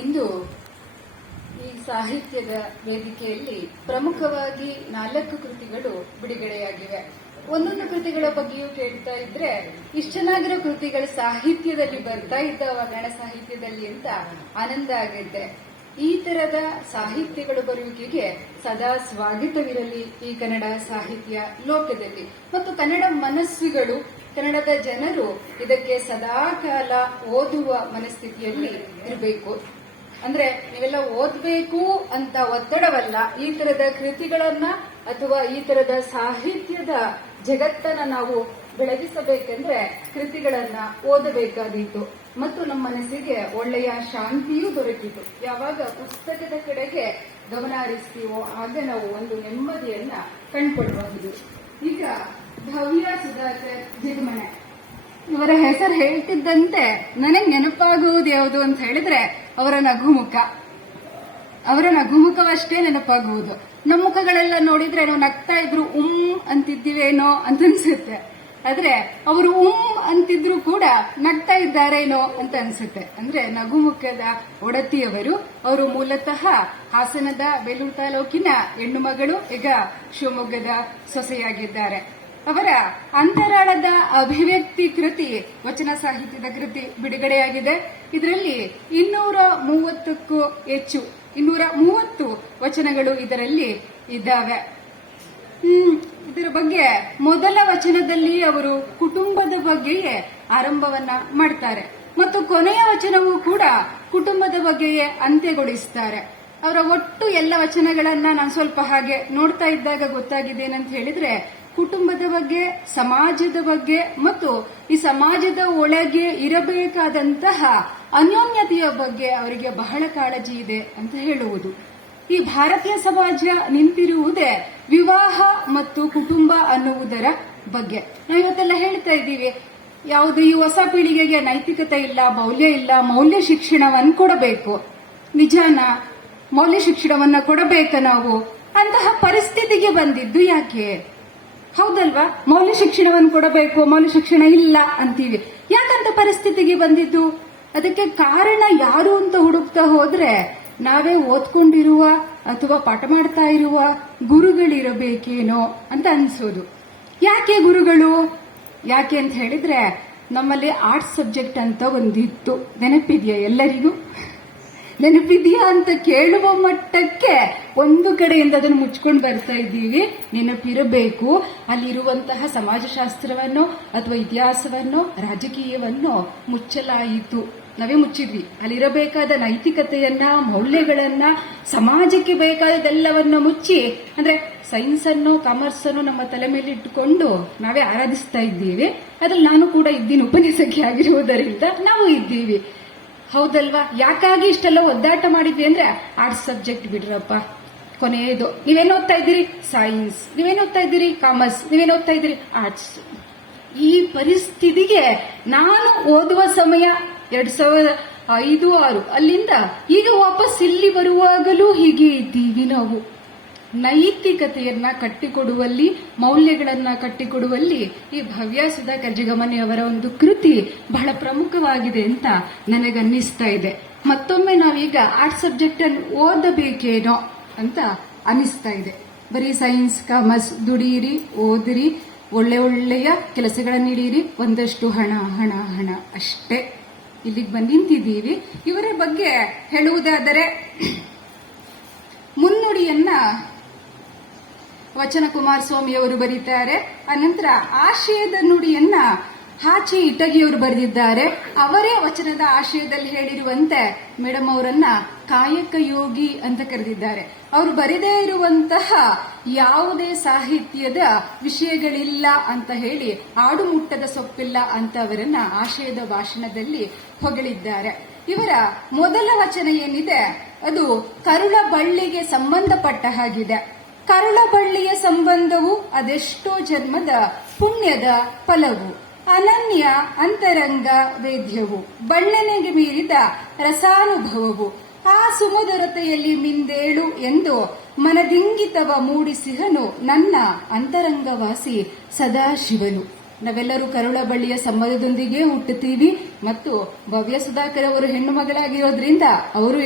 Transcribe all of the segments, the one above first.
ಇಂದು ಈ ಸಾಹಿತ್ಯದ ವೇದಿಕೆಯಲ್ಲಿ ಪ್ರಮುಖವಾಗಿ 4 ಕೃತಿಗಳು ಬಿಡುಗಡೆಯಾಗಿವೆ. ಒಂದೊಂದು ಕೃತಿಗಳ ಬಗ್ಗೆಯೂ ಕೇಳ್ತಾ ಇದ್ರೆ ಇಷ್ಟು ಚೆನ್ನಾಗಿರೋ ಕೃತಿಗಳು ಸಾಹಿತ್ಯದಲ್ಲಿ ಬರ್ತಾ ಇದ್ದಾವ ಗಣ ಸಾಹಿತ್ಯದಲ್ಲಿ ಅಂತ ಆನಂದ ಆಗುತ್ತೆ. ಈ ತರದ ಸಾಹಿತ್ಯಗಳು ಬರುವಿಕೆಗೆ ಸದಾ ಸ್ವಾಗತವಿರಲಿ ಈ ಕನ್ನಡ ಸಾಹಿತ್ಯ ಲೋಕದಲ್ಲಿ. ಮತ್ತು ಕನ್ನಡ ಮನಸ್ಸುಗಳು, ಕನ್ನಡದ ಜನರು ಇದಕ್ಕೆ ಸದಾಕಾಲ ಓದುವ ಮನಸ್ಥಿತಿಯಲ್ಲಿ ಇರಬೇಕು. ಅಂದ್ರೆ ನೀವೆಲ್ಲ ಓದ್ಬೇಕು ಅಂತ ಒತ್ತಡವಲ್ಲ, ಈ ತರದ ಕೃತಿಗಳನ್ನ ಅಥವಾ ಈ ತರದ ಸಾಹಿತ್ಯದ ಜಗತ್ತನ್ನ ನಾವು ಬೆಳಗಿಸಬೇಕೆಂದ್ರೆ ಕೃತಿಗಳನ್ನ ಓದಬೇಕಾದೀತು ಮತ್ತು ನಮ್ಮ ಮನಸ್ಸಿಗೆ ಒಳ್ಳೆಯ ಶಾಂತಿಯೂ ದೊರಕಿತು. ಯಾವಾಗ ಪುಸ್ತಕದ ಕಡೆಗೆ ಗಮನ ಹರಿಸ್ತೀವೋ ಆಗ ನಾವು ಒಂದು ನೆಮ್ಮದಿಯನ್ನ ಕಂಡುಕೊಳ್ಳಬಹುದು. ಈಗ ಭವ್ಯ ಸುಧಾಕರ್ ಜಿಗಮಣೆ ಇವರ ಹೆಸರು ಹೇಳ್ತಿದ್ದಂತೆ ನನಗೆ ನೆನಪಾಗುವುದು ಯಾವುದು ಅಂತ ಹೇಳಿದ್ರೆ ಅವರ ನಗುಮುಖವಷ್ಟೇ ನೆನಪಾಗುವುದು. ನಮ್ಮ ಮುಖಗಳೆಲ್ಲ ನೋಡಿದ್ರೆ ನಾವು ನಗ್ತಾ ಇದ್ರು ಅಂತಿದ್ದೀವೇನೋ ಅಂತ ಅನ್ಸುತ್ತೆ. ಆದ್ರೆ ಅವರು ಅಂತಿದ್ರು ಕೂಡ ನಗ್ತಾ ಇದ್ದಾರೇನೋ ಅಂತ ಅನ್ಸುತ್ತೆ. ಅಂದ್ರೆ ನಗುಮುಖದ ಒಡತಿಯವರು. ಅವರು ಮೂಲತಃ ಹಾಸನದ ಬೇಲೂರು ತಾಲೂಕಿನ ಹೆಣ್ಣು ಮಗಳು, ಈಗ ಶಿವಮೊಗ್ಗದ ಸೊಸೆಯಾಗಿದ್ದಾರೆ. ಅವರ ಅಂತರಾಳದ ಅಭಿವ್ಯಕ್ತಿ ಕೃತಿ ವಚನ ಸಾಹಿತ್ಯದ ಕೃತಿ ಬಿಡುಗಡೆಯಾಗಿದೆ. ಇದರಲ್ಲಿ 230ಕ್ಕೂ ಹೆಚ್ಚು 230 ವಚನಗಳು ಇದರಲ್ಲಿ ಇದ್ದಾವೆ. ಇದರ ಬಗ್ಗೆ ಮೊದಲ ವಚನದಲ್ಲಿ ಅವರು ಕುಟುಂಬದ ಬಗ್ಗೆಯೇ ಆರಂಭವನ್ನ ಮಾಡ್ತಾರೆ ಮತ್ತು ಕೊನೆಯ ವಚನವೂ ಕೂಡ ಕುಟುಂಬದ ಬಗ್ಗೆಯೇ ಅಂತ್ಯಗೊಳಿಸ್ತಾರೆ. ಅವರ ಒಟ್ಟು ಎಲ್ಲ ವಚನಗಳನ್ನ ನಾನು ಸ್ವಲ್ಪ ಹಾಗೆ ನೋಡ್ತಾ ಇದ್ದಾಗ ಗೊತ್ತಾಗಿದ್ದೇನಂತ ಹೇಳಿದ್ರೆ ಕುಟುಂಬದ ಬಗ್ಗೆ, ಸಮಾಜದ ಬಗ್ಗೆ ಮತ್ತು ಈ ಸಮಾಜದ ಒಳಗೆ ಇರಬೇಕಾದಂತಹ ಅನ್ಯೋನ್ಯತೆಯ ಬಗ್ಗೆ ಅವರಿಗೆ ಬಹಳ ಕಾಳಜಿ ಇದೆ ಅಂತ ಹೇಳುವುದು. ಈ ಭಾರತೀಯ ಸಮಾಜ ನಿಂತಿರುವುದೇ ವಿವಾಹ ಮತ್ತು ಕುಟುಂಬ ಅನ್ನುವುದರ ಬಗ್ಗೆ. ನಾವು ಇವತ್ತೆಲ್ಲ ಹೇಳ್ತಾ ಇದ್ದೀವಿ, ಯಾವುದು ಈ ಹೊಸ ಪೀಳಿಗೆಗೆ ನೈತಿಕತೆ ಇಲ್ಲ, ಮೌಲ್ಯ ಇಲ್ಲ, ಮೌಲ್ಯ ಶಿಕ್ಷಣವನ್ನು ಕೊಡಬೇಕು. ನಿಜಾನ? ಮೌಲ್ಯ ಶಿಕ್ಷಣವನ್ನ ಕೊಡಬೇಕ ನಾವು? ಅಂತಹ ಪರಿಸ್ಥಿತಿಗೆ ಬಂದಿದ್ದು ಯಾಕೆ? ಹೌದಲ್ವಾ? ಮೌಲ್ಯ ಶಿಕ್ಷಣವನ್ನು ಕೊಡಬೇಕು, ಮೌಲ್ಯ ಶಿಕ್ಷಣ ಇಲ್ಲ ಅಂತೀವಿ. ಯಾಕಂತ ಪರಿಸ್ಥಿತಿಗೆ ಬಂದಿದ್ದು? ಅದಕ್ಕೆ ಕಾರಣ ಯಾರು ಅಂತ ಹುಡುಕ್ತಾ ಹೋದ್ರೆ ನಾವೇ ಓದ್ಕೊಂಡಿರುವ ಅಥವಾ ಪಾಠ ಮಾಡ್ತಾ ಇರುವ ಗುರುಗಳಿರಬೇಕೇನೋ ಅಂತ ಅನ್ಸೋದು. ಯಾಕೆ ಗುರುಗಳು? ಯಾಕೆ ಅಂತ ಹೇಳಿದ್ರೆ ನಮ್ಮಲ್ಲಿ ಆರ್ಟ್ಸ್ ಸಬ್ಜೆಕ್ಟ್ ಅಂತ ಒಂದಿತ್ತು. ನೆನಪಿದೆಯಾ ಎಲ್ಲರಿಗೂ? ನೆನಪಿದೆಯಾ ಅಂತ ಕೇಳುವ ಮಟ್ಟಕ್ಕೆ ಒಂದು ಕಡೆಯಿಂದ ಅದನ್ನು ಮುಚ್ಕೊಂಡು ಬರ್ತಾ ಇದ್ದೀವಿ. ನೆನಪಿರಬೇಕು. ಅಲ್ಲಿರುವಂತಹ ಸಮಾಜಶಾಸ್ತ್ರವನ್ನು ಅಥವಾ ಇತಿಹಾಸವನ್ನು, ರಾಜಕೀಯವನ್ನು ಮುಚ್ಚಲಾಯಿತು. ನಾವೇ ಮುಚ್ಚಿದ್ವಿ. ಅಲ್ಲಿರಬೇಕಾದ ನೈತಿಕತೆಯನ್ನ, ಮೌಲ್ಯಗಳನ್ನ, ಸಮಾಜಕ್ಕೆ ಬೇಕಾದದೆಲ್ಲವನ್ನ ಮುಚ್ಚಿ, ಅಂದ್ರೆ ಸೈನ್ಸ್ ಅನ್ನು, ಕಾಮರ್ಸ್ ಅನ್ನು ನಮ್ಮ ತಲೆ ಮೇಲೆ ಇಟ್ಟುಕೊಂಡು ನಾವೇ ಆರಾಧಿಸ್ತಾ ಇದ್ದೀವಿ. ಅದ್ರಲ್ಲಿ ನಾನು ಕೂಡ ಇದ್ದೀನಿ, ಉಪನ್ಯಾಸಕಿ ಆಗಿರುವುದರಿಂದ ನಾವು ಇದ್ದೀವಿ. ಹೌದಲ್ವಾ? ಯಾಕಾಗಿ ಇಷ್ಟೆಲ್ಲ ಒದ್ದಾಟ ಮಾಡಿದ್ವಿ ಅಂದ್ರೆ ಆರ್ಟ್ಸ್ ಸಬ್ಜೆಕ್ಟ್ ಬಿಡ್ರಪ್ಪ, ಕೊನೆಯದು. ನೀವೇನು ಓದ್ತಾ ಇದ್ದೀರಿ? ಸೈನ್ಸ್. ನೀವೇನು ಓದ್ತಾ ಇದ್ದೀರಿ? ಕಾಮರ್ಸ್. ನೀವೇನು ಓದ್ತಾ ಇದ್ದೀರಿ? ಆರ್ಟ್ಸ್. ಈ ಪರಿಸ್ಥಿತಿಗೆ ನಾನು ಓದುವ ಸಮಯ 2005-06 ಅಲ್ಲಿಂದ ಈಗ ವಾಪಸ್ ಇಲ್ಲಿ ಬರುವಾಗಲೂ ಹೀಗೆ ಇದ್ದೀವಿ ನಾವು. ನೈತಿಕತೆಯನ್ನ ಕಟ್ಟಿಕೊಡುವಲ್ಲಿ, ಮೌಲ್ಯಗಳನ್ನ ಕಟ್ಟಿಕೊಡುವಲ್ಲಿ ಈ ಭವ್ಯ ಸುಧಾಕರ್ ಜಿಗಮಣೆ ಅವರ ಒಂದು ಕೃತಿ ಬಹಳ ಪ್ರಮುಖವಾಗಿದೆ ಅಂತ ನನಗನ್ನಿಸ್ತಾ ಇದೆ. ಮತ್ತೊಮ್ಮೆ ನಾವೀಗ ಆರ್ಟ್ಸ್ ಸಬ್ಜೆಕ್ಟ್ ಅನ್ನು ಓದಬೇಕೇನೋ ಅಂತ ಅನಿಸ್ತಾ ಇದೆ. ಬರೀ ಸೈನ್ಸ್, ಕಾಮರ್ಸ್ ದುಡಿಯಿರಿ, ಓದಿರಿ, ಒಳ್ಳೆಯ ಕೆಲಸಗಳನ್ನು ನೀಡಿರಿ, ಒಂದಷ್ಟು ಹಣ ಹಣ ಹಣ ಅಷ್ಟೇ. ಇಲ್ಲಿಗೆ ಬಂದು ನಿಂತಿದ್ದೀವಿ. ಇವರ ಬಗ್ಗೆ ಹೇಳುವುದಾದರೆ ಮುನ್ನುಡಿಯನ್ನ ವಚನ ಕುಮಾರಸ್ವಾಮಿಯವರು ಬರೀತಾರೆ. ಅನಂತರ ಆಶಯದ ನುಡಿಯನ್ನ ಹಾಚಿ ಇಟಗಿಯವರು ಬರೆದಿದ್ದಾರೆ. ಅವರೇ ವಚನದ ಆಶಯದಲ್ಲಿ ಹೇಳಿರುವಂತೆ ಮೇಡಮ್ ಅವರನ್ನ ಕಾಯಕ ಯೋಗಿ ಅಂತ ಕರೆದಿದ್ದಾರೆ. ಅವರು ಬರೆದೇ ಇರುವಂತಹ ಯಾವುದೇ ಸಾಹಿತ್ಯದ ವಿಷಯಗಳಿಲ್ಲ ಅಂತ ಹೇಳಿ, ಆಡು ಮುಟ್ಟದ ಸೊಪ್ಪಿಲ್ಲ ಅಂತ ಅವರನ್ನ ಆಶಯದ ಭಾಷಣದಲ್ಲಿ ಹೊಗಳಿದ್ದಾರೆ. ಇವರ ಮೊದಲ ವಚನ ಏನಿದೆ ಅದು ಕರುಳ ಬಳ್ಳಿಗೆ ಸಂಬಂಧಪಟ್ಟ ಹಾಗಿದೆ. ಕರುಳ ಬಳ್ಳಿಯ ಸಂಬಂಧವು ಅದೆಷ್ಟೋ ಜನ್ಮದ ಪುಣ್ಯದ ಫಲವು, ಅನನ್ಯ ಅಂತರಂಗ ವೇದ್ಯವು, ಬಣ್ಣನೆಗೆ ಮೀರಿದ ರಸಾನುಭವವು, ಆ ಸುಮಧುರತೆಯಲ್ಲಿ ಮಿಂದೇಳು ಎಂದು ಮನದಿಂಗಿತವ ಮೂಡಿಸಿಹನು ನನ್ನ ಅಂತರಂಗವಾಸಿ ಸದಾಶಿವನು. ನಾವೆಲ್ಲರೂ ಕರುಳ ಬಳ್ಳಿಯ ಸಂಬಂಧದೊಂದಿಗೆ ಹುಟ್ಟುತ್ತೀವಿ ಮತ್ತು ಭವ್ಯ ಸುಧಾಕರ್ ಅವರು ಹೆಣ್ಣು ಮಗಳಾಗಿರೋದ್ರಿಂದ ಅವರು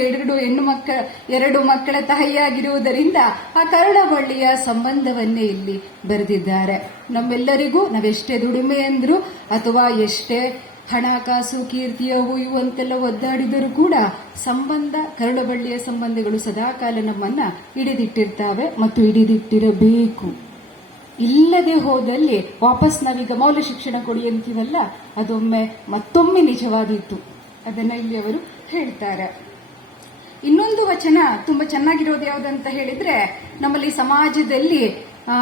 ಎರಡು ಮಕ್ಕಳ ತಾಯಿಯಾಗಿರುವುದರಿಂದ ಆ ಕರುಳ ಬಳ್ಳಿಯ ಸಂಬಂಧವನ್ನೇ ಇಲ್ಲಿ ಬರೆದಿದ್ದಾರೆ. ನಮ್ಮೆಲ್ಲರಿಗೂ ನಾವೆಷ್ಟೇ ದುಡಿಮೆ ಅಂದ್ರು ಅಥವಾ ಎಷ್ಟೇ ಹಣಕಾಸು ಕೀರ್ತಿಯವು ಇವು ಅಂತೆಲ್ಲ ಒದ್ದಾಡಿದರೂ ಕೂಡ ಕರುಳ ಬಳ್ಳಿಯ ಸಂಬಂಧಗಳು ಸದಾಕಾಲ ನಮ್ಮನ್ನ ಹಿಡಿದಿಟ್ಟಿರ್ತಾವೆ ಮತ್ತು ಹಿಡಿದಿಟ್ಟಿರಬೇಕು. ಇಲ್ಲದೆ ಹೋದಲ್ಲಿ ವಾಪಸ್ ನಾವೀಗ ಮೌಲ್ಯ ಶಿಕ್ಷಣ ಕೊಡಿ ಅಂತೀವಲ್ಲ, ಅದೊಮ್ಮೆ ಮತ್ತೊಮ್ಮೆ ನಿಜವಾದೀತು. ಅದನ್ನ ಇಲ್ಲಿ ಅವರು ಹೇಳ್ತಾರೆ. ಇನ್ನೊಂದು ವಚನ ತುಂಬಾ ಚೆನ್ನಾಗಿರೋದು ಯಾವುದಂತ ಹೇಳಿದ್ರೆ, ನಮ್ಮಲ್ಲಿ ಸಮಾಜದಲ್ಲಿ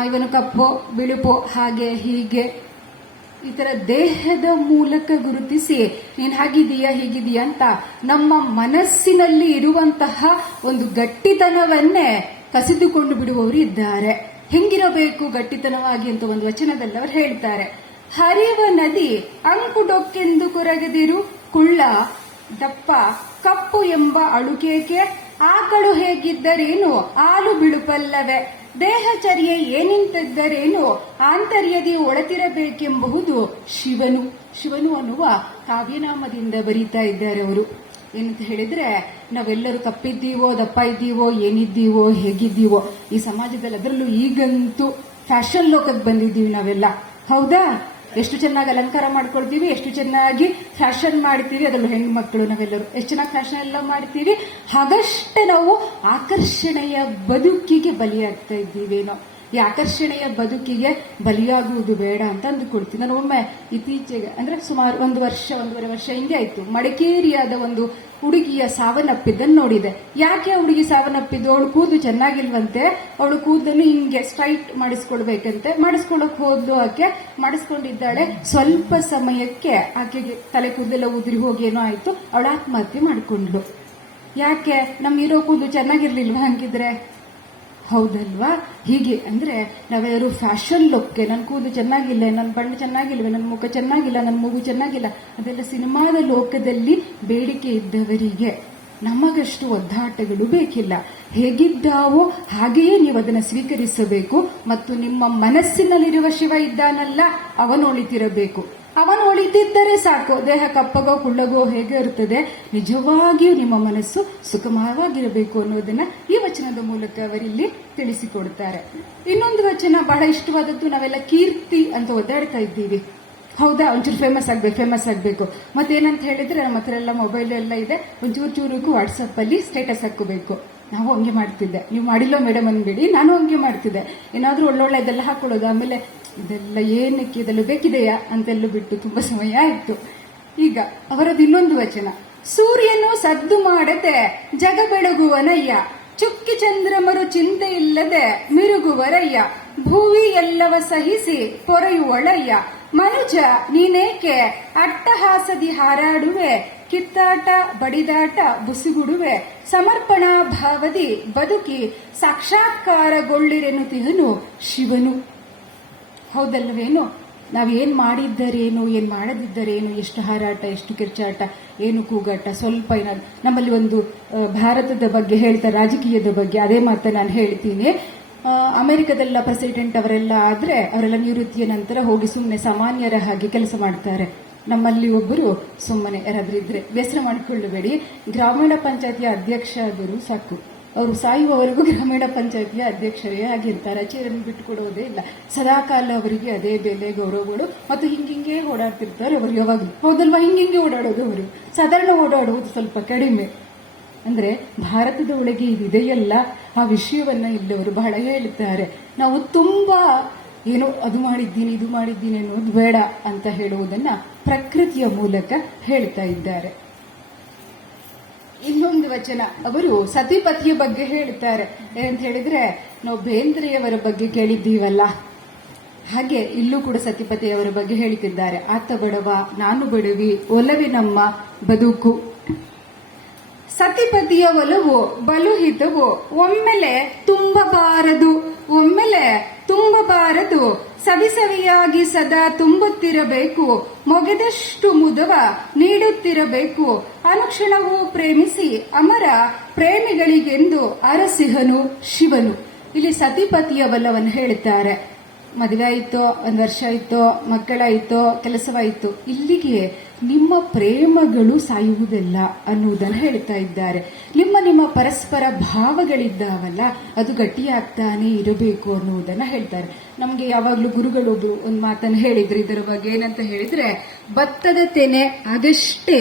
ಇವನು ಕಪ್ಪೋ ಬಿಳುಪೋ ಹಾಗೆ ಹೀಗೆ ಈ ತರ ದೇಹದ ಮೂಲಕ ಗುರುತಿಸಿ ನೀನ್ ಹಾಗಿದೀಯಾ ಹೀಗಿದೀಯಾ ಅಂತ ನಮ್ಮ ಮನಸ್ಸಿನಲ್ಲಿ ಇರುವಂತಹ ಒಂದು ಗಟ್ಟಿತನವನ್ನೇ ಕಸಿದುಕೊಂಡು ಬಿಡುವವರು ಇದ್ದಾರೆ. ಹೆಂಗಿರಬೇಕು ಗಟ್ಟಿತನವಾಗಿ ಅಂತ ಒಂದು ವಚನದಲ್ಲಿ ಅವರು ಹೇಳ್ತಾರೆ. ಹರಿಯುವ ನದಿ ಅಂಕುಡೊಕ್ಕೆಂದು ಕೊರಗದಿರು, ಕುಳ್ಳ ದಪ್ಪ ಕಪ್ಪು ಎಂಬ ಅಳುಕೇಕೆ, ಆಕಳು ಹೇಗಿದ್ದರೇನು ಹಾಲು ಬಿಳುಪಲ್ಲವೇ, ದೇಹಚರ್ಯೆ ಏನಿಂತಿದ್ದರೇನು ಆಂತರ್ಯದಿ ಒಳತಿರಬೇಕೆಂಬುದು ಶಿವನು ಅನ್ನುವ ಕಾವ್ಯನಾಮದಿಂದ ಬರೀತಾ ಇದ್ದಾರೆ ಅವರು. ಏನಂತ ಹೇಳಿದ್ರೆ, ನಾವೆಲ್ಲರೂ ಕಪ್ಪಿದ್ದೀವೋ ದಪ್ಪ ಇದ್ದೀವೋ ಏನಿದ್ದೀವೋ ಹೇಗಿದ್ದೀವೋ ಈ ಸಮಾಜದಲ್ಲಿ, ಅದರಲ್ಲೂ ಈಗಂತೂ ಫ್ಯಾಷನ್ ಲೋಕಕ್ಕೆ ಬಂದಿದ್ದೀವಿ ನಾವೆಲ್ಲ. ಹೌದಾ? ಎಷ್ಟು ಚೆನ್ನಾಗಿ ಅಲಂಕಾರ ಮಾಡ್ಕೊಳ್ತೀವಿ, ಎಷ್ಟು ಚೆನ್ನಾಗಿ ಫ್ಯಾಷನ್ ಮಾಡ್ತೀವಿ, ಅದರಲ್ಲೂ ಹೆಣ್ಣು ಮಕ್ಕಳು ನಾವೆಲ್ಲರೂ ಎಷ್ಟು ಚೆನ್ನಾಗಿ ಫ್ಯಾಷನ್ ಎಲ್ಲ ಮಾಡ್ತೀವಿ. ಹಾಗಷ್ಟೇ ನಾವು ಆಕರ್ಷಣೆಯ ಬದುಕಿಗೆ ಬಲಿಯಾಗ್ತಾ ಇದ್ದೀವೇನೋ. ಈ ಆಕರ್ಷಣೆಯ ಬದುಕಿಗೆ ಬಲಿಯಾಗುವುದು ಬೇಡ ಅಂತ ಅಂದುಕೊಳ್ತೀನಿ. ನಾನು ಒಮ್ಮೆ ಇತ್ತೀಚೆಗೆ ಅಂದ್ರೆ ಸುಮಾರು ಒಂದೂವರೆ ವರ್ಷ ಹಿಂದೆ ಆಯ್ತು, ಮಡಿಕೇರಿಯಾದ ಒಂದು ಹುಡುಗಿಯ ಸಾವನ್ನಪ್ಪಿದ್ದನ್ನು ನೋಡಿದೆ. ಯಾಕೆ ಆ ಹುಡುಗಿ ಸಾವನ್ನಪ್ಪಿದ್ದು? ಅವಳು ಕೂದಲು ಚೆನ್ನಾಗಿಲ್ವಂತೆ, ಅವಳು ಕೂದಲನ್ನು ಹಿಂಗೆ ಸ್ಟ್ರೈಟ್ ಮಾಡಿಸ್ಕೊಳ್ಬೇಕಂತೆ. ಮಾಡಿಸ್ಕೊಳಕ್ ಹೋದ್ಲು, ಆಕೆ ಮಾಡಿಸ್ಕೊಂಡಿದ್ದಾಳೆ. ಸ್ವಲ್ಪ ಸಮಯಕ್ಕೆ ಆಕೆಗೆ ತಲೆ ಕೂದಲೆಲ್ಲ ಉದುರಿ ಹೋಗಿ ಏನೋ ಆಯ್ತು, ಅವಳು ಆತ್ಮಹತ್ಯೆ ಮಾಡಿಕೊಂಡ್ಲು. ಯಾಕೆ? ನಮ್ಗಿರೋ ಕೂದಲು ಚೆನ್ನಾಗಿರ್ಲಿಲ್ವಾ ಹಂಗಿದ್ರೆ? ಹೌದಲ್ವಾ? ಹೀಗೆ ಅಂದ್ರೆ ನಾವ್ಯಾರು ಫ್ಯಾಷನ್ ಲುಕ್ಗೆ ನನ್ನ ಕೂದಲು ಚೆನ್ನಾಗಿಲ್ಲ, ನನ್ನ ಬಣ್ಣ ಚೆನ್ನಾಗಿಲ್ವೇ, ನನ್ನ ಮುಖ ಚೆನ್ನಾಗಿಲ್ಲ, ನನ್ನ ಮೂಗು ಚೆನ್ನಾಗಿಲ್ಲ, ಅದೆಲ್ಲ ಸಿನಿಮಾದ ಲೋಕದಲ್ಲಿ ಬೇಡಿಕೆ ಇದ್ದವರಿಗೆ. ನಮಗಷ್ಟು ಒದ್ದಾಟಗಳು ಬೇಕಿಲ್ಲ. ಹೇಗಿದ್ದಾವೋ ಹಾಗೆಯೇ ನೀವು ಅದನ್ನು ಸ್ವೀಕರಿಸಬೇಕು ಮತ್ತು ನಿಮ್ಮ ಮನಸ್ಸಿನಲ್ಲಿರುವ ಶಿವ ಇದ್ದಾನಲ್ಲ, ಅವನು ಒಳಿತಿರಬೇಕು. ಅವನು ಒಳಿತಿದ್ದರೆ ಸಾಕು. ದೇಹ ಕಪ್ಪಗೋ ಕುಳ್ಳಗೋ ಹೇಗೆ ಇರುತ್ತದೆ, ನಿಜವಾಗಿಯೂ ನಿಮ್ಮ ಮನಸ್ಸು ಸುಖಮಯವಾಗಿರಬೇಕು ಅನ್ನೋದನ್ನ ಈ ವಚನದ ಮೂಲಕ ಅವರಿಲ್ಲಿ ತಿಳಿಸಿಕೊಡ್ತಾರೆ. ಇನ್ನೊಂದು ವಚನ ಬಹಳ ಇಷ್ಟವಾದದ್ದು, ನಾವೆಲ್ಲ ಕೀರ್ತಿ ಅಂತ ಒದ್ದಾಡ್ತಾ ಇದ್ದೀವಿ. ಹೌದಾ? ಒಂಚೂರು ಫೇಮಸ್ ಆಗ್ಬೇಕು. ಮತ್ತೇನಂತ ಹೇಳಿದ್ರೆ, ನಮ್ಮ ಹತ್ರ ಎಲ್ಲ ಮೊಬೈಲ್ ಎಲ್ಲ ಇದೆ, ಒಂಚೂರು ವಾಟ್ಸಪ್ ಅಲ್ಲಿ ಸ್ಟೇಟಸ್ ಹಾಕೋಬೇಕು. ನಾವು ಹಂಗೆ ಮಾಡ್ತಿದ್ದೆ. ನೀವು ಮಾಡಿಲ್ಲೋ ಮೇಡಮ್ ಅನ್ಬೇಡಿ, ನಾನು ಹಂಗೆ ಮಾಡ್ತಿದ್ದೆ. ಏನಾದ್ರೂ ಒಳ್ಳೊಳ್ಳೆ ಇದೆಲ್ಲ ಹಾಕೊಳ್ಳೋದು, ಆಮೇಲೆ ಇದೆಲ್ಲ ಏನಕ್ಕೆ, ಇದೆಲ್ಲ ಬೇಕಿದೆಯಾ ಅಂತೆಲ್ಲ ಬಿಟ್ಟು ತುಂಬಾ ಸಮಯ ಆಯ್ತು. ಈಗ ಅವರದ್ದು ಇನ್ನೊಂದು ವಚನ, ಸೂರ್ಯನು ಸದ್ದು ಮಾಡದೆ ಜಗ ಬೆಳಗುವನಯ್ಯ, ಚುಕ್ಕಿ ಚಂದ್ರಮರು ಚಿಂತೆ ಇಲ್ಲದೆ ಮಿರುಗುವರಯ್ಯ, ಭೂವಿ ಎಲ್ಲವ ಸಹಿಸಿ ಪೊರೆಯುವಳಯ್ಯ, ಮನುಜ ನೀನೇಕೆ ಅಟ್ಟಹಾಸದಿ ಹಾರಾಡುವೆ, ಕಿತ್ತಾಟ ಬಡಿದಾಟ ಬುಸುಗುಡುವೆ, ಸಮರ್ಪಣಾ ಭಾವದಿ ಬದುಕಿ ಸಾಕ್ಷಾತ್ಕಾರಗೊಳ್ಳಿರೆನುತಿಹನು ಶಿವನು. ಹೌದಲ್ಲವೇನು? ನಾವೇನ್ ಮಾಡಿದ್ದರೇನು, ಏನ್ ಮಾಡದಿದ್ದರೇನು, ಎಷ್ಟು ಹಾರಾಟ, ಎಷ್ಟು ಕಿರ್ಚಾಟ, ಏನು ಕೂಗಾಟ, ಸ್ವಲ್ಪ ಏನಾದ್ರು. ನಮ್ಮಲ್ಲಿ ಒಂದು ಭಾರತದ ಬಗ್ಗೆ ಹೇಳ್ತಾರೆ, ರಾಜಕೀಯದ ಬಗ್ಗೆ, ಅದೇ ಮಾತ ನಾನು ಹೇಳ್ತೀನಿ. ಅಮೆರಿಕದಲ್ಲ ಪ್ರೆಸಿಡೆಂಟ್ ಅವರೆಲ್ಲ ಆದ್ರೆ ಅವರೆಲ್ಲ ನಿವೃತ್ತಿಯ ನಂತರ ಹೋಗಿ ಸುಮ್ಮನೆ ಸಾಮಾನ್ಯರ ಹಾಗೆ ಕೆಲಸ ಮಾಡ್ತಾರೆ. ನಮ್ಮಲ್ಲಿ ಒಬ್ಬರು ಸುಮ್ಮನೆ ಯಾರಾದ್ರೂ ಇದ್ರೆ ಬೇಸರ ಮಾಡಿಕೊಳ್ಳಬೇಡಿ, ಗ್ರಾಮೀಣ ಪಂಚಾಯತಿಯ ಅಧ್ಯಕ್ಷ ಆದರೂ ಸಾಕು. ಅವರು ಸಾಯುವವರೆಗೂ ಗ್ರಾಮೀಣ ಪಂಚಾಯತಿಯ ಅಧ್ಯಕ್ಷರೇ ಆಗಿರ್ತಾರೆ. ಚೇರನ್ನು ಬಿಟ್ಟುಕೊಡೋದೇ ಇಲ್ಲ. ಸದಾಕಾಲ ಅವರಿಗೆ ಅದೇ ಬೆಲೆ ಗೌರವಗಳು ಮತ್ತು ಹಿಂಗಿಂಗೆ ಓಡಾಡ್ತಿರ್ತಾರೆ ಅವರು ಯಾವಾಗಲೂ. ಹೌದಲ್ವಾ? ಹಿಂಗಿಂಗೆ ಓಡಾಡೋದು ಅವರು. ಸಾಧಾರಣ ಓಡಾಡುವುದು ಸ್ವಲ್ಪ ಕಡಿಮೆ. ಅಂದ್ರೆ ಭಾರತದ ಒಳಗೆ ಇದೆಯಲ್ಲ, ಆ ವಿಷಯವನ್ನ ಇಲ್ಲವರು ಬಹಳ ಹೇಳ್ತಾರೆ. ನಾವು ತುಂಬಾ ಏನೋ ಅದು ಮಾಡಿದ್ದೀನಿ ಇದು ಮಾಡಿದ್ದೀನಿ ಅನ್ನೋದು ಬೇಡ ಅಂತ ಹೇಳುವುದನ್ನ ಪ್ರಕೃತಿಯ ಮೂಲಕ ಹೇಳ್ತಾ ಇದ್ದಾರೆ. ಇನ್ನೊಂದು ವಚನ, ಅವರು ಸತಿಪತಿಯ ಬಗ್ಗೆ ಹೇಳ್ತಾರೆ. ಏನಂತ ಹೇಳಿದ್ರೆ, ನಾವು ಬೇಂದ್ರೆಯವರ ಬಗ್ಗೆ ಕೇಳಿದ್ದೀವಲ್ಲ, ಹಾಗೆ ಇಲ್ಲೂ ಕೂಡ ಸತಿಪತಿಯವರ ಬಗ್ಗೆ ಹೇಳ್ತಿದ್ದಾರೆ. ಆತ ಬಡವ ನಾನು ಬಡವಿ, ಒಲವೇ ನಮ್ಮ ಬದುಕು. ಸತಿಪತಿಯ ಒಲವು ಬಲುಹಿತವು, ಒಮ್ಮೆಲೆ ತುಂಬಬಾರದು, ಸವಿಸವಿಯಾಗಿ ಸದಾ ತುಂಬುತ್ತಿರಬೇಕು, ಮೊಗೆದಷ್ಟು ಮುದವ ನೀಡುತ್ತಿರಬೇಕು, ಅನುಕ್ಷಣವೂ ಪ್ರೇಮಿಸಿ ಅಮರ ಪ್ರೇಮಿಗಳಿಗೆಂದು ಅರಸಿಹನು ಶಿವನು. ಇಲ್ಲಿ ಸತಿಪತಿಯ ಬಲವನ್ನು ಹೇಳುತ್ತಾರೆ. ಮದುವೆ ಆಯ್ತೋ, ಒಂದು ವರ್ಷ ಆಯ್ತೋ, ಮಕ್ಕಳಾಯ್ತೋ, ಕೆಲಸವಾಯ್ತೋ, ಇಲ್ಲಿಗೆ ನಿಮ್ಮ ಪ್ರೇಮಗಳು ಸಾಯುವುದಿಲ್ಲ ಅನ್ನುವುದನ್ನು ಹೇಳ್ತಾ ಇದ್ದಾರೆ. ನಿಮ್ಮ ಪರಸ್ಪರ ಭಾವಗಳಿದ್ದಾವಲ್ಲ, ಅದು ಗಟ್ಟಿಯಾಗ್ತಾನೆ ಇರಬೇಕು ಅನ್ನುವುದನ್ನ ಹೇಳ್ತಾರೆ. ನಮಗೆ ಯಾವಾಗ್ಲೂ ಗುರುಗಳೊಬ್ರು ಒಂದು ಮಾತನ್ನು ಹೇಳಿದ್ರು ಇದರ ಬಗ್ಗೆ. ಏನಂತ ಹೇಳಿದ್ರೆ, ಭತ್ತದ ತೆನೆ ಆಗಷ್ಟೇ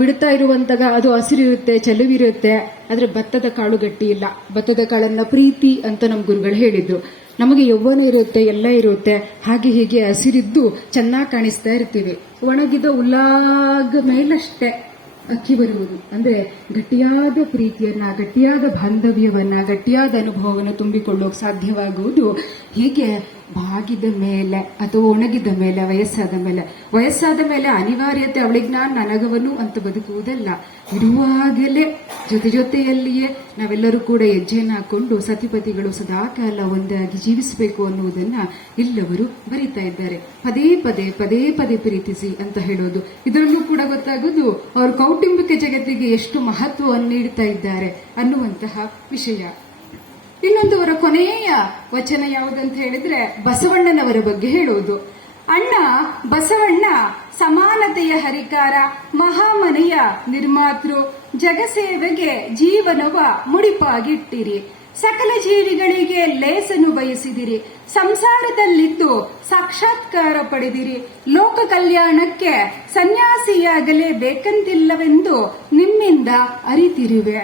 ಬಿಡ್ತಾ ಇರುವಂತಾಗ ಅದು ಹಸಿರಿರುತ್ತೆ, ಚೆಲುವಿರುತ್ತೆ, ಆದ್ರೆ ಭತ್ತದ ಕಾಳು ಗಟ್ಟಿ ಇಲ್ಲ. ಭತ್ತದ ಕಾಳನ್ನ ಪ್ರೀತಿ ಅಂತ ನಮ್ಮ ಗುರುಗಳು ಹೇಳಿದ್ರು. ನಮಗೆ ಯೌವನ ಇರುತ್ತೆ, ಎಲ್ಲ ಇರುತ್ತೆ, ಹಾಗೆ ಹೀಗೆ ಹಸಿರಿದ್ದು ಚೆನ್ನಾಗಿ ಕಾಣಿಸ್ತಾ ಇರ್ತೀವಿ. ಒಣಗಿದ ಹುಲ್ಲಾಗ ಮೇಲಷ್ಟೇ ಅಕ್ಕಿ ಬರುವುದು. ಅಂದ್ರೆ ಗಟ್ಟಿಯಾದ ಪ್ರೀತಿಯನ್ನ, ಗಟ್ಟಿಯಾದ ಬಾಂಧವ್ಯವನ್ನ, ಗಟ್ಟಿಯಾದ ಅನುಭವವನ್ನು ತುಂಬಿಕೊಳ್ಳೋಕೆ ಸಾಧ್ಯವಾಗುವುದು ಹೀಗೆ ಬಾಗಿದ ಮೇಲೆ ಅಥವಾ ಒಣಗಿದ ಮೇಲೆ, ವಯಸ್ಸಾದ ಮೇಲೆ ಅನಿವಾರ್ಯತೆ ಅವಳಿಗೆ ನನಗವನು ಅಂತ ಬದುಕುವುದಲ್ಲ. ಇರುವಾಗಲೇ ಜೊತೆಯಲ್ಲಿಯೇ ನಾವೆಲ್ಲರೂ ಕೂಡ ಹೆಜ್ಜೆಯನ್ನು ಹಾಕೊಂಡು ಸತಿಪತಿಗಳು ಸದಾಕಾಲ ಒಂದಾಗಿ ಜೀವಿಸಬೇಕು ಅನ್ನುವುದನ್ನ ಇಲ್ಲವರು ಬರೀತಾ ಇದ್ದಾರೆ. ಪದೇ ಪ್ರೀತಿಸಿ ಅಂತ ಹೇಳೋದು, ಇದರಲ್ಲೂ ಕೂಡ ಗೊತ್ತಾಗೋದು ಅವರು ಕೌಟುಂಬಿಕ ಜಗತ್ತಿಗೆ ಎಷ್ಟು ಮಹತ್ವವನ್ನು ನೀಡ್ತಾ ಇದ್ದಾರೆ ಅನ್ನುವಂತಹ ವಿಷಯ. ಇನ್ನೊಂದು ಅವರ ಕೊನೆಯ ವಚನ ಯಾವುದಂತ ಹೇಳಿದ್ರೆ, ಬಸವಣ್ಣನವರ ಬಗ್ಗೆ ಹೇಳೋದು. ಅಣ್ಣ ಬಸವಣ್ಣ ಸಮಾನತೆಯ ಹರಿಕಾರ, ಮಹಾಮನೆಯ ನಿರ್ಮಾತೃ, ಜಗಸೇವೆಗೆ ಜೀವನವ ಮುಡಿಪಾಗಿಟ್ಟಿರಿ, ಸಕಲ ಜೀವಿಗಳಿಗೆ ಲೇಸನ್ನು ಬಯಸಿದಿರಿ, ಸಂಸಾರದಲ್ಲಿದ್ದು ಸಾಕ್ಷಾತ್ಕಾರ ಪಡೆದಿರಿ, ಲೋಕ ಕಲ್ಯಾಣಕ್ಕೆ ಸನ್ಯಾಸಿಯಾಗಲೇಬೇಕಂತಿಲ್ಲವೆಂದು ನಿಮ್ಮಿಂದ ಅರಿತಿರುವೆ,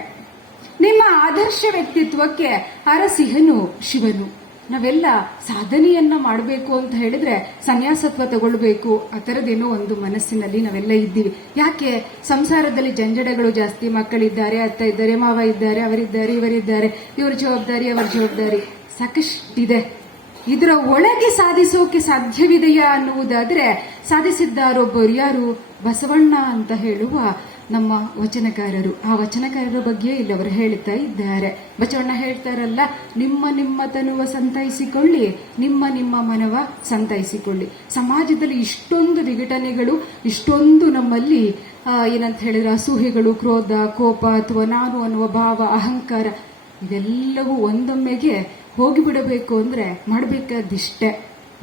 ನಿಮ್ಮ ಆದರ್ಶ ವ್ಯಕ್ತಿತ್ವಕ್ಕೆ ಅರಸಿಹನು ಶಿವನು. ನಾವೆಲ್ಲ ಸಾಧನೆಯನ್ನ ಮಾಡಬೇಕು ಅಂತ ಹೇಳಿದ್ರೆ ಸನ್ಯಾಸತ್ವ ತಗೊಳ್ಬೇಕು, ಆ ಥರದ್ದೇನೋ ಒಂದು ಮನಸ್ಸಿನಲ್ಲಿ ನಾವೆಲ್ಲ ಇದ್ದೀವಿ. ಯಾಕೆ? ಸಂಸಾರದಲ್ಲಿ ಜಂಜಡಗಳು ಜಾಸ್ತಿ, ಮಕ್ಕಳಿದ್ದಾರೆ, ಅತ್ತ ಇದ್ದಾರೆ, ಮಾವ ಇದ್ದಾರೆ, ಅವರಿದ್ದಾರೆ, ಇವರಿದ್ದಾರೆ, ಇವರ ಜವಾಬ್ದಾರಿ, ಅವರ ಜವಾಬ್ದಾರಿ ಸಾಕಷ್ಟಿದೆ. ಇದರ ಒಳಗೆ ಸಾಧಿಸೋಕೆ ಸಾಧ್ಯವಿದೆಯಾ ಅನ್ನುವುದಾದ್ರೆ ಸಾಧಿಸಿದ್ದಾರೊಬ್ಬರು ಯಾರು? ಬಸವಣ್ಣ ಅಂತ ಹೇಳುವ ನಮ್ಮ ವಚನಕಾರರು. ಆ ವಚನಕಾರರ ಬಗ್ಗೆ ಇಲ್ಲಿ ಅವರು ಹೇಳ್ತಾ ಇದ್ದಾರೆ. ಬಸವಣ್ಣ ಹೇಳ್ತಾರಲ್ಲ, ನಿಮ್ಮ ತನುವ ಸಂತೈಸಿಕೊಳ್ಳಿ, ನಿಮ್ಮ ಮನವ ಸಂತೈಸಿಕೊಳ್ಳಿ. ಸಮಾಜದಲ್ಲಿ ಇಷ್ಟೊಂದು ವಿಘಟನೆಗಳು, ಇಷ್ಟೊಂದು ನಮ್ಮಲ್ಲಿ ಏನಂತ ಹೇಳಿದ್ರೆ ಅಸೂಹೆಗಳು, ಕ್ರೋಧ, ಕೋಪ ಅಥವಾ ನಾನು ಅನ್ನುವ ಭಾವ, ಅಹಂಕಾರ, ಇದೆಲ್ಲವೂ ಒಂದೊಮ್ಮೆಗೆ ಹೋಗಿಬಿಡಬೇಕು ಅಂದ್ರೆ ಮಾಡಬೇಕಾದಿಷ್ಟೇ.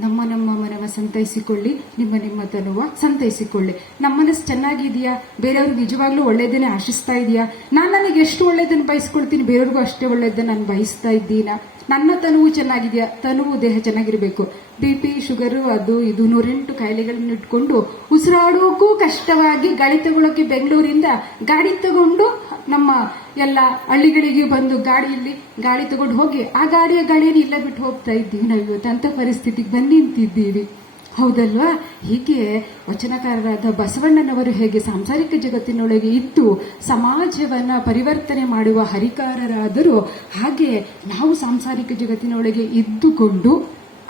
ನಮ್ಮ ಮನವ ಸಂತೈಸಿಕೊಳ್ಳಿ, ನಿಮ್ಮ ತನುವ ಸಂತೈಸಿಕೊಳ್ಳಿ. ನಮ್ಮ ಮನಸ್ಸು ಚೆನ್ನಾಗಿದೆಯಾ? ಬೇರೆಯವ್ರಿಗೆ ನಿಜವಾಗ್ಲೂ ಒಳ್ಳೇದನ್ನೇ ಆಶಿಸ್ತಾ ಇದೆಯಾ? ನನಗೆ ಎಷ್ಟು ಒಳ್ಳೇದನ್ನು ಬಯಸ್ಕೊಳ್ತೀನಿ, ಬೇರೆಯವ್ರಿಗೂ ಅಷ್ಟೇ ಒಳ್ಳೇದನ್ನ ನಾನು ಬಯಸ್ತಾ ಇದ್ದೀನ? ನನ್ನ ತನುವು ಚೆನ್ನಾಗಿದೆಯಾ? ತನುವು ದೇಹ ಚೆನ್ನಾಗಿರ್ಬೇಕು. BP, ಶುಗರು, ಅದು ಇದು 108 ಕಾಯಿಲೆಗಳನ್ನ ಇಟ್ಕೊಂಡು ಉಸಿರಾಡೋಕ್ಕೂ ಕಷ್ಟವಾಗಿ ಗಾಳಿ ತಗೊಳ್ಳೋಕೆ ಬೆಂಗಳೂರಿಂದ ಗಾಡಿ ತಗೊಂಡು ನಮ್ಮ ಎಲ್ಲ ಹಳ್ಳಿಗಳಿಗೆ ಬಂದು ಗಾಡಿಯಲ್ಲಿ ಗಾಳಿ ತಗೊಂಡು ಹೋಗಿ ಆ ಗಾಳಿಯನ್ನು ಇಲ್ಲ ಬಿಟ್ಟು ಹೋಗ್ತಾ ಇದ್ದೀವಿ ನಾವು ಇವತ್ತು. ಅಂತ ಪರಿಸ್ಥಿತಿಗೆ ಬಂದು ನಿಂತಿದ್ದೀವಿ, ಹೌದಲ್ವಾ? ಹೀಗೆ ವಚನಕಾರರಾದ ಬಸವಣ್ಣನವರು ಹೇಗೆ ಸಾಂಸಾರಿಕ ಜಗತ್ತಿನೊಳಗೆ ಇದ್ದು ಸಮಾಜವನ್ನ ಪರಿವರ್ತನೆ ಮಾಡುವ ಹರಿಕಾರರಾದರೂ, ಹಾಗೆ ನಾವು ಸಾಂಸಾರಿಕ ಜಗತ್ತಿನೊಳಗೆ ಇದ್ದುಕೊಂಡು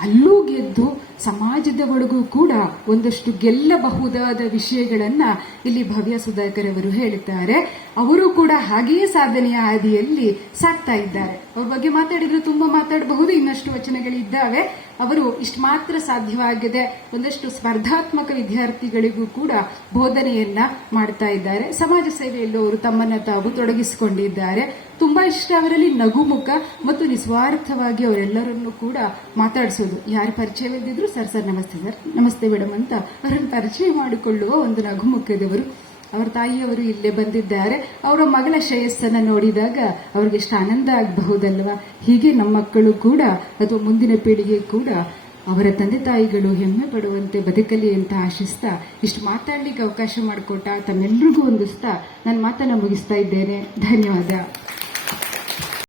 ಅಲ್ಲೂ ಗೆದ್ದು ಸಮಾಜದ ಒಳಗೂ ಕೂಡ ಒಂದಷ್ಟು ಗೆಲ್ಲಬಹುದಾದ ವಿಷಯಗಳನ್ನ ಇಲ್ಲಿ ಭವ್ಯ ಸುಧಾಕರ್ ಅವರು ಹೇಳುತ್ತಾರೆ. ಅವರು ಕೂಡ ಹಾಗೆಯೇ ಸಾಧನೆಯ ಹಾದಿಯಲ್ಲಿ ಸಾಕ್ತಾ ಇದ್ದಾರೆ. ಅವ್ರ ಬಗ್ಗೆ ಮಾತಾಡಿದ್ರೆ ತುಂಬಾ ಮಾತಾಡಬಹುದು, ಇನ್ನಷ್ಟು ವಚನಗಳಿದ್ದಾವೆ. ಅವರು ಇಷ್ಟು ಮಾತ್ರ ಸಾಧ್ಯವಾಗಿದೆ, ಒಂದಷ್ಟು ಸ್ಪರ್ಧಾತ್ಮಕ ವಿದ್ಯಾರ್ಥಿಗಳಿಗೂ ಕೂಡ ಬೋಧನೆಯನ್ನ ಮಾಡ್ತಾ ಇದ್ದಾರೆ. ಸಮಾಜ ಸೇವೆಯಲ್ಲೂ ಅವರು ತಮ್ಮನ್ನ ತಾವು ತೊಡಗಿಸಿಕೊಂಡಿದ್ದಾರೆ. ತುಂಬಾ ಇಷ್ಟ ಅವರಲ್ಲಿ ನಗುಮುಖ ಮತ್ತು ನಿಸ್ವಾರ್ಥವಾಗಿ ಅವರೆಲ್ಲರನ್ನೂ ಕೂಡ ಮಾತಾಡಿಸೋದು. ಯಾರು ಪರಿಚಯವಿದ್ದಿದ್ರು ಸರ್ ನಮಸ್ತೆ ಸರ್, ನಮಸ್ತೆ ಮೇಡಮ್ ಅಂತ ಅವರನ್ನು ಪರಿಚಯ ಮಾಡಿಕೊಳ್ಳುವ ಒಂದು ನಗುಮುಖದವರು. ಅವರ ತಾಯಿಯವರು ಇಲ್ಲೇ ಬಂದಿದ್ದಾರೆ. ಅವರ ಮಗಳ ಶ್ರೇಯಸ್ಸನ್ನ ನೋಡಿದಾಗ ಅವ್ರಿಗೆ ಎಷ್ಟು ಆನಂದ ಆಗಬಹುದಲ್ವಾ? ಹೀಗೆ ನಮ್ಮ ಮಕ್ಕಳು ಕೂಡ ಅಥವಾ ಮುಂದಿನ ಪೀಳಿಗೆ ಕೂಡ ಅವರ ತಂದೆ ತಾಯಿಗಳು ಹೆಮ್ಮೆ ಪಡುವಂತೆ ಬದುಕಲಿ ಅಂತ ಆಶಿಸ್ತಾ ಇಷ್ಟು ಮಾತಾಡ್ಲಿಕ್ಕೆ ಅವಕಾಶ ಮಾಡಿಕೊಟ್ಟ ತಮ್ಮೆಲ್ಲರಿಗೂ ಹೊಂದಿಸ್ತಾ ನನ್ನ ಮಾತನ್ನ ಮುಗಿಸ್ತಾ ಇದ್ದೇನೆ. ಧನ್ಯವಾದ.